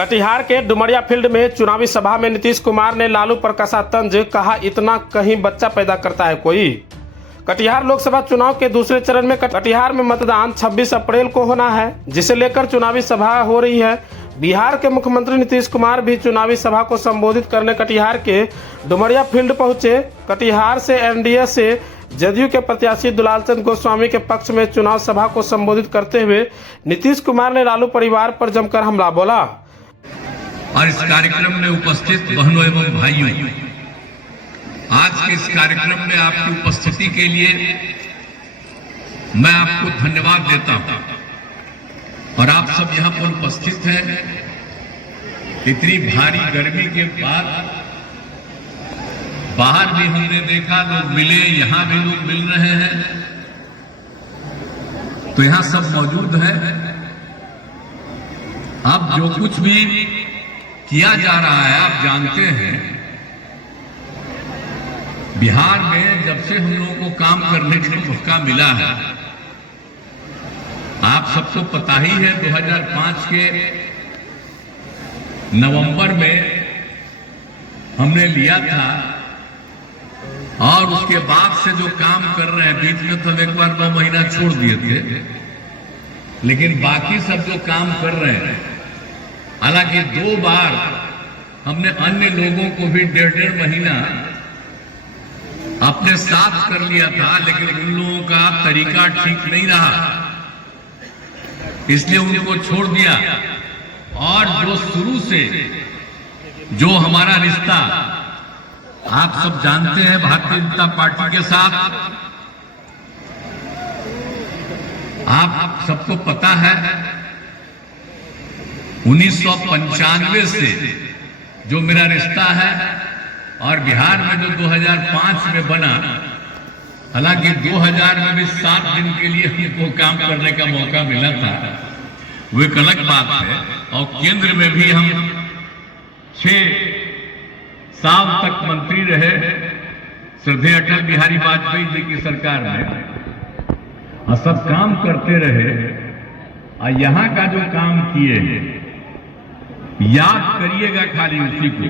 कटिहार के डुमरिया फील्ड में चुनावी सभा में नीतीश कुमार ने लालू पर कसा तंज, कहा इतना कहीं बच्चा पैदा करता है कोई। कटिहार लोकसभा चुनाव के दूसरे चरण में कटिहार में मतदान 26 अप्रैल को होना है, जिसे लेकर चुनावी सभा हो रही है। बिहार के मुख्यमंत्री नीतीश कुमार भी चुनावी सभा को संबोधित करने कटिहार के डुमरिया फील्ड पहुंचे। कटिहार से एनडीए से जदयू के प्रत्याशी दुलालचंद गोस्वामी के पक्ष में चुनाव सभा को संबोधित करते हुए नीतीश कुमार ने लालू परिवार पर जमकर हमला बोला। और इस कार्यक्रम में उपस्थित बहनों एवं भाइयों, आज के इस कार्यक्रम में आपकी उपस्थिति के लिए मैं आपको धन्यवाद देता हूं। और आप सब यहां पर उपस्थित हैं। इतनी भारी गर्मी के बाद बाहर भी हमने देखा लोग मिले, यहां भी लोग मिल रहे हैं, तो यहां सब मौजूद हैं। अब जो कुछ भी किया जा रहा है आप जानते हैं। बिहार में जब से हम लोगों को काम करने का मौका मिला है, आप सबको पता ही है 2005 के नवंबर में हमने लिया था, और उसके बाद से जो काम कर रहे हैं, बीच में तो एक बार 9 महीना छोड़ दिए थे, लेकिन बाकी सब जो काम कर रहे हैं, हालांकि 2 बार हमने अन्य लोगों को भी 1.5 महीना अपने साथ कर लिया था, लेकिन उन लोगों का तरीका ठीक नहीं रहा, इसलिए उनको छोड़ दिया। और जो शुरू से जो हमारा रिश्ता आप सब जानते हैं भारतीय जनता पार्टी के साथ, आप सबको पता है 1995 से जो मेरा रिश्ता है, और बिहार में जो 2005 में बना, हालांकि 2000 में भी 7 दिन के लिए हमको काम करने का मौका मिला था, वो एक अलग बात है। और केंद्र में भी हम 6 साल तक मंत्री रहे, श्रद्धेय अटल बिहारी वाजपेयी जी की सरकार में, और सब काम करते रहे। और यहां का जो काम किए हैं याद करिएगा खाली उसी को।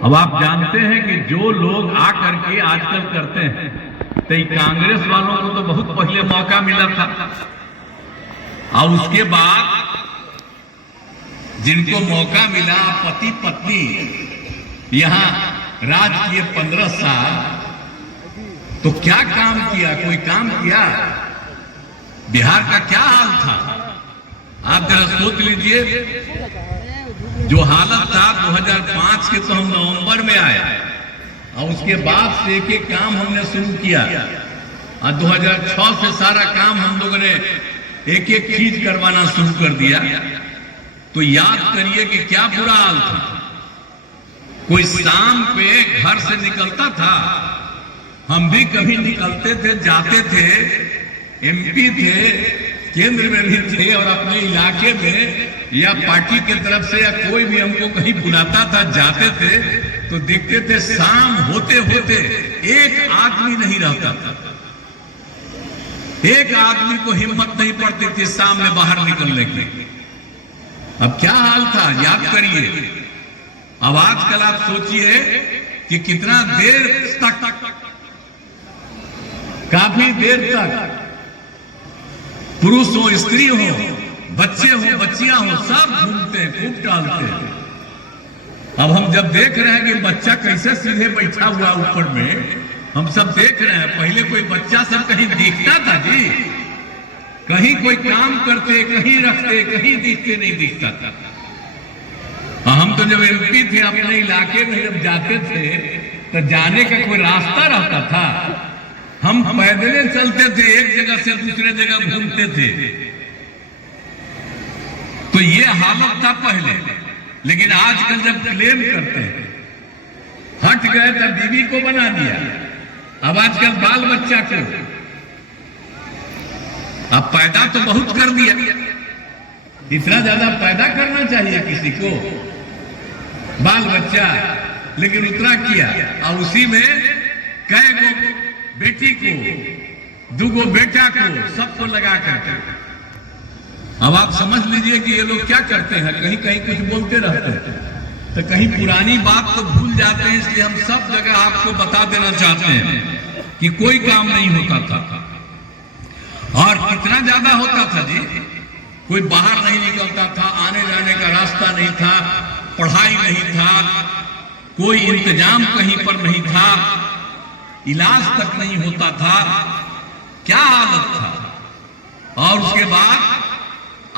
अब आप जानते हैं कि जो लोग आकर के आजकल करते हैं, तो कांग्रेस वालों को तो बहुत पहले मौका मिला था, और उसके बाद जिनको मौका मिला, पति पत्नी यहां राज किए 15 साल, तो क्या काम किया? कोई काम किया? बिहार का क्या हाल था आप जरा सोच लीजिए। जो हालत था 2005 के, तो हम नवंबर में आए, और उसके बाद से एक काम हमने शुरू किया, और 2006 से सारा काम हम लोगों ने एक चीज करवाना शुरू कर दिया। तो याद करिए कि क्या बुरा हाल था। कोई शाम पे घर से निकलता था, हम भी कभी निकलते थे, जाते थे, एमपी थे, केंद्र में भी थे, और अपने इलाके में या पार्टी की तरफ से या कोई भी हमको कहीं बुलाता था, जाते थे, तो देखते थे शाम होते होते एक आदमी नहीं रहता था। एक आदमी को हिम्मत नहीं पड़ती थी सामने बाहर निकलने की। अब क्या हाल था याद करिए। अब आजकल आप सोचिए कि कितना देर तक, काफी देर तक पुरुष हो, स्त्री हो, बच्चे हो, बच्चियां हो, सब घूमते हैं, खूब टहलते हैं। अब हम जब देख रहे हैं कि बच्चा कैसे सीधे बैठा हुआ ऊपर में, हम सब देख रहे हैं। पहले कोई बच्चा सब कहीं दिखता था जी, कहीं कोई काम करते, कहीं रखते, कहीं दिखते नहीं दिखता था। हम तो जब एमपी थे, अपने इलाके में जब जाते थे, तो जाने का कोई रास्ता रहता था, हम पैदल चलते थे, एक जगह से दूसरे जगह घूमते थे। तो ये हालत था पहले। लेकिन आजकल जब क्लेम करते हैं, हट गए तब बीवी को बना दिया, अब आजकल बाल बच्चा को, अब पैदा तो बहुत कर दिया। इतना ज्यादा पैदा करना चाहिए किसी को, बाल बच्चा, लेकिन उतना किया, और उसी में कई गो बेटी को, 2 बेटा को, सबको लगा कर अब आप समझ लीजिए कि ये लोग क्या करते हैं, कहीं कहीं कुछ बोलते रहते हैं तो कहीं पुरानी बात तो भूल जाते हैं। इसलिए हम सब जगह आपको बता देना चाहते हैं कि कोई काम नहीं होता था। और कितना ज्यादा होता था जी, कोई बाहर नहीं निकलता था, आने जाने का रास्ता नहीं था, पढ़ाई नहीं था, कोई इंतजाम कहीं पर नहीं था, इलाज तक नहीं होता था। क्या हालत था। और उसके बाद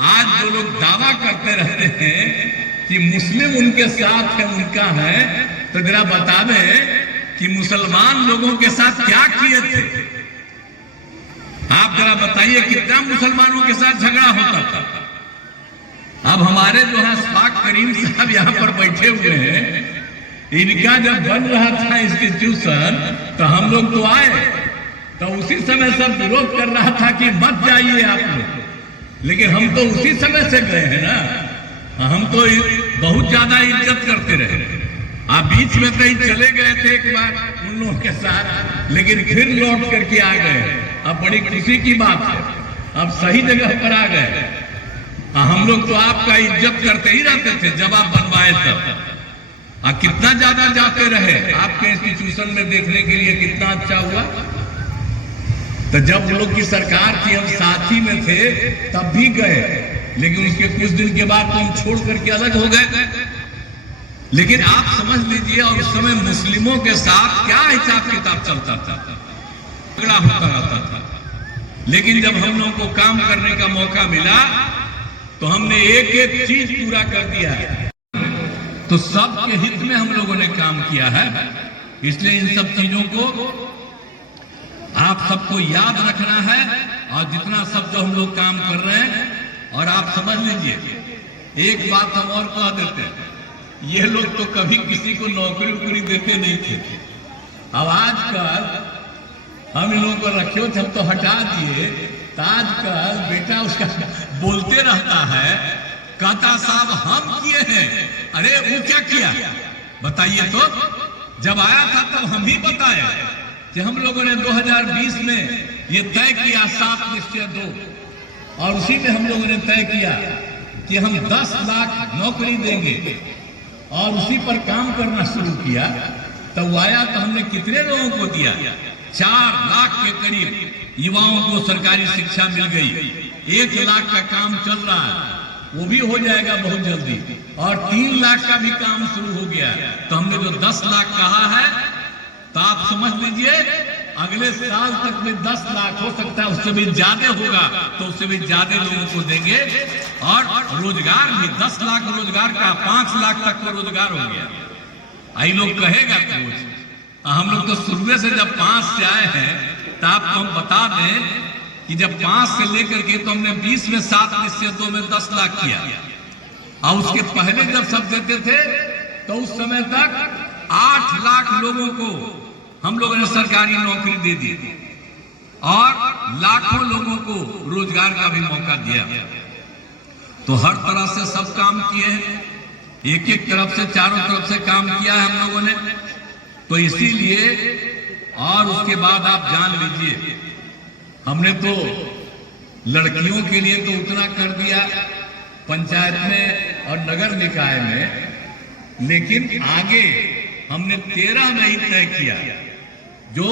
आज जो लोग दावा करते रहते हैं कि मुस्लिम उनके साथ है, उनका है, तो जरा बता दें कि मुसलमान लोगों के साथ क्या किए थे। आप जरा बताइए कितना मुसलमानों के साथ झगड़ा होता था। अब हमारे जो है अशफाक करीम साहब यहाँ पर बैठे हुए हैं, इनका जब बन रहा था इंस्टीट्यूशन तो हम लोग तो आए, तो उसी समय सब विरोध कर रहा था कि मत जाइए आप लोग, लेकिन हम तो उसी समय से गए हैं ना। हम तो बहुत ज्यादा इज्जत करते रहे। आप बीच में कहीं चले गए थे एक बार उन लोगों के साथ, लेकिन फिर लौट करके आ गए। अब बड़ी खुशी की बात है, अब सही जगह पर आ गए। हम लोग तो आपका इज्जत करते ही रहते थे जब आप बनवाए तब। कितना ज्यादा जाते रहे आपके इंस्टीट्यूशन में देखने के लिए, कितना अच्छा हुआ। तो जब लोग की सरकार थी, हम साथी में थे, तब भी गए, लेकिन उसके कुछ दिन के बाद तो हम छोड़ करके अलग हो गए। लेकिन आप समझ लीजिए, और उस समय मुस्लिमों के साथ क्या हिसाब किताब चलता था, झगड़ा होता रहता था। लेकिन जब हम लोगों को काम करने का मौका मिला तो हमने एक एक चीज पूरा कर दिया है। तो सबके हित में हम लोगों ने काम किया है। इसलिए इन सब चीजों को आप सबको याद रखना है। और जितना सब जो हम लोग काम कर रहे हैं, और आप समझ लीजिए, एक बात हम और कह देते हैं, ये लोग तो कभी किसी को नौकरी वोकरी देते नहीं थे। अब आजकल हम इन लोगों को रखियो, जब तो हटा दिए, तो आजकल बेटा उसका बोलते रहता है, कहता साहब हम किए हैं। अरे वो क्या किया बताइए तो। जब आया था तब हम ही बताए कि हम लोगों ने 2020 में ये तय किया 7 निश्चय 2, और उसी में हम लोगों ने तय किया कि हम 10 लाख नौकरी देंगे, और उसी पर काम करना शुरू किया। तब वो आया तो हमने कितने लोगों को दिया, 4 लाख के करीब युवाओं को सरकारी शिक्षा मिल गई। 1 लाख का काम चल रहा है, वो भी हो जाएगा बहुत जल्दी, और 3 लाख का भी काम शुरू हो गया। तो हमने जो 10 लाख कहा है, तो आप समझ लीजिए अगले साल तक में 10 लाख हो सकता है, उससे भी ज्यादा होगा, तो उससे भी ज्यादा लोगों को देंगे। और रोजगार भी 10 लाख रोजगार का 5 लाख तक का रोजगार हो गया। आई लोग कहेगा कुछ, हम लोग तो शुरू से जब 5 से आए हैं, तो आपको हम बता दें कि जब 5 से लेकर के, तो हमने 20 में 7 निश्चय 2 में 10 लाख किया। और उसके पहले जब सब देते थे, तो उस समय तक 8 लाख लोगों को हम लोगों ने सरकारी नौकरी दे दी, और लाखों लोगों को रोजगार का भी मौका दिया। तो हर तरह से सब काम किए हैं, एक एक तरफ से, चारों तरफ से काम किया है हम लोगों ने। तो इसीलिए, और उसके बाद आप जान लीजिए, हमने तो लड़कियों के लिए तो उतना कर दिया पंचायत में और नगर निकाय में, लेकिन आगे हमने 13 में ही तय किया, जो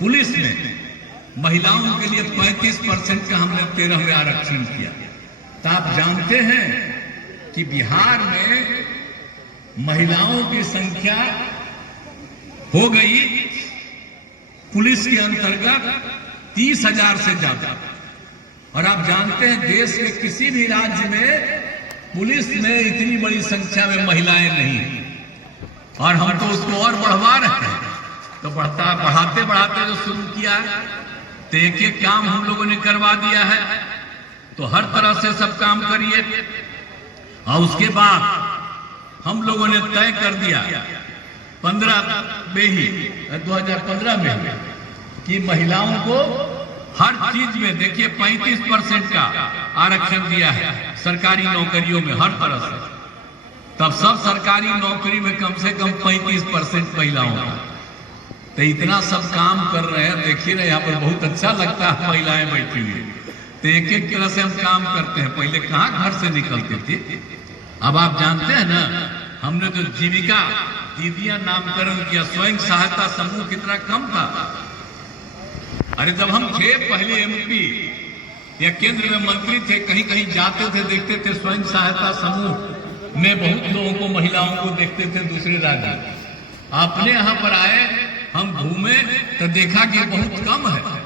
पुलिस में महिलाओं के लिए 35% का हमने 13 में आरक्षण किया। तो आप जानते हैं कि बिहार में महिलाओं की संख्या हो गई पुलिस के अंतर्गत 30,000 से ज्यादा। और आप जानते हैं देश के किसी भी राज्य में पुलिस में इतनी बड़ी संख्या में महिलाएं नहीं, और हम तो उसको और बढ़वा रहे हैं। तो बढ़ाते बढ़ाते जो शुरू किया, तो एक एक काम हम लोगों ने करवा दिया है। तो हर तरह से सब काम करिए। और उसके बाद हम लोगों ने तय कर दिया 15 में ही, 2015 में, कि महिलाओं को हर चीज में, देखिए 35% का आरक्षण दिया है सरकारी नौकरियों में, हर तरह से। तब सब सरकारी नौकरी में कम से कम 35% महिलाओं का। तो इतना सब काम कर रहे हैं, देखिए ना, यहाँ पर बहुत अच्छा लगता है महिलाएं बैठी हुई। तो एक एक तरह से हम काम करते हैं। पहले कहाँ घर से निकलते थे, अब आप जानते हैं ना, हमने जो जीविका दीदियां नामकरण किया, स्वयं सहायता समूह कितना कम था। अरे जब हम थे पहले एमपी या केंद्र में मंत्री थे, कहीं कहीं जाते थे, देखते थे स्वयं सहायता समूह में बहुत लोगों को, महिलाओं को देखते थे दूसरे राज्य। अपने यहाँ पर आए, हम घूमे तो देखा कि बहुत कम है,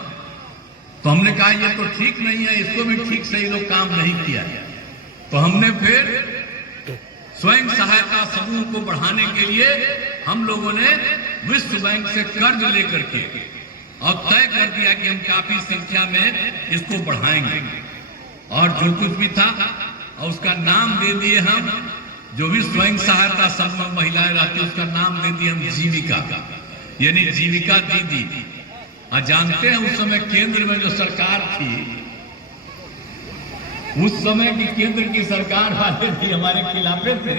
तो हमने कहा ये तो ठीक नहीं है, इसको भी ठीक से ये लोग काम नहीं किया। तो हमने फिर स्वयं सहायता समूह को बढ़ाने के लिए हम लोगों ने विश्व बैंक से कर्ज लेकर के और तय कर दिया कि हम काफी संख्या में इसको बढ़ाएंगे। और जो कुछ भी था और उसका नाम दे दिए हम, जो भी स्वयं सहायता समूह महिलाएं रहती उसका नाम दे दिए हम जीविका, यानी जीविका दीदी। और जानते हैं उस समय केंद्र में जो सरकार थी, उस समय की केंद्र की सरकार वाले भी हमारे खिलाफे थे,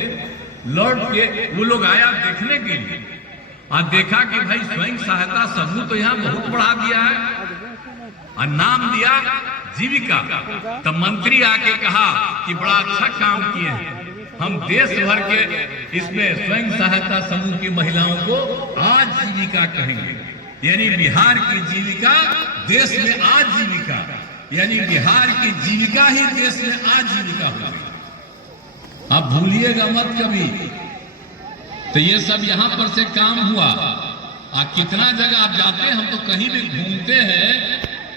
लौट के वो लोग आया देखने के लिए और देखा कि भाई स्वयं सहायता समूह तो यहाँ बहुत बढ़ा दिया है और नाम दिया जीविका। तो मंत्री आके कहा कि बड़ा अच्छा काम किए हैं, हम देश भर के इसमें स्वयं सहायता समूह की महिलाओं को आज जीविका कहेंगे, यानी बिहार की जीविका देश में आजीविका, यानी बिहार की जीविका ही देश में आजीविका होगी। आप भूलिएगा मत कभी। तो ये सब यहाँ पर से काम हुआ। कितना जगह आप जाते हैं, हम तो कहीं भी घूमते हैं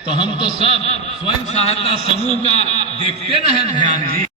तो हम तो सब स्वयं सहायता समूह का देखते ना है ध्यान जी।